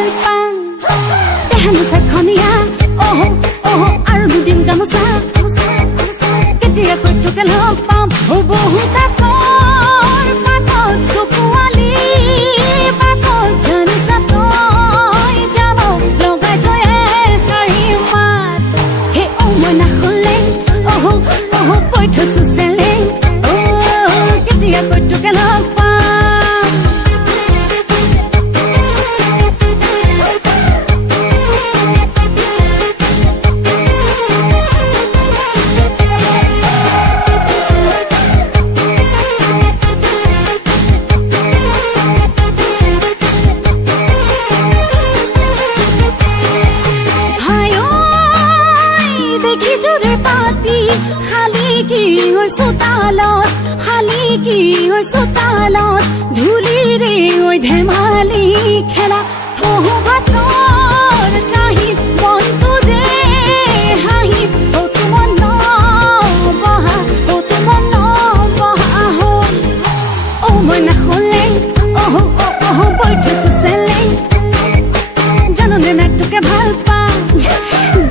ভাল পাওঁ দেহানো চাখনীয়া আৰু দুদিন গামোচা কেতিয়া কইটোকে লগ পাম বহু তাকৰ পাতত চকুৱালি পাতত জানিছা তই যাব লগাই থৈ শাৰী মাত হে মই নাখলে কৈ থৈছো চেলে কেতিয়া কইটোকে লগ পাম চোতালত ধূলিৰে ধেমালি খেলা বহু ভাতৰ কাহি বন্ধুৰে হাঁহি তোমাৰ নবহা হ'ল মই নাখলে কৈ থৈছো চেলে জাননে নাটকে ভাল পাওঁ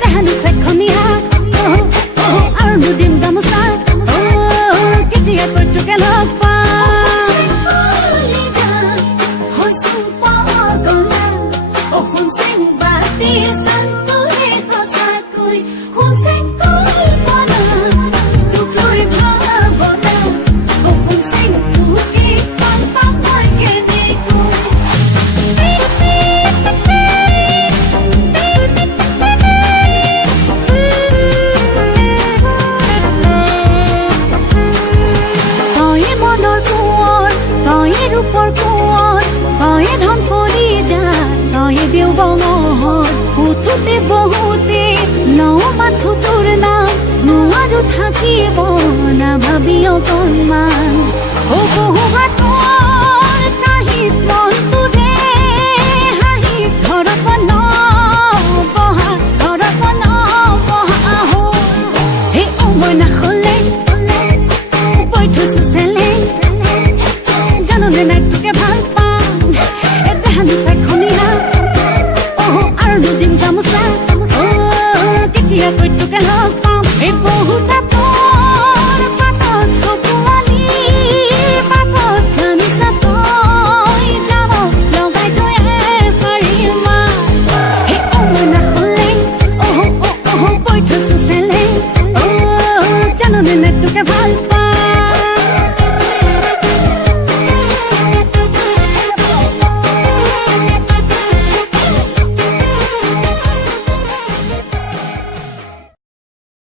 দেহানো চাখনীয়া আৰু দুদিন গামোচা কেতিয়া কইটোকে লগ পাম বহুতে মাথো তোৰ নাম নোৱাৰো থাকিব না ভাবি অকণমান বহু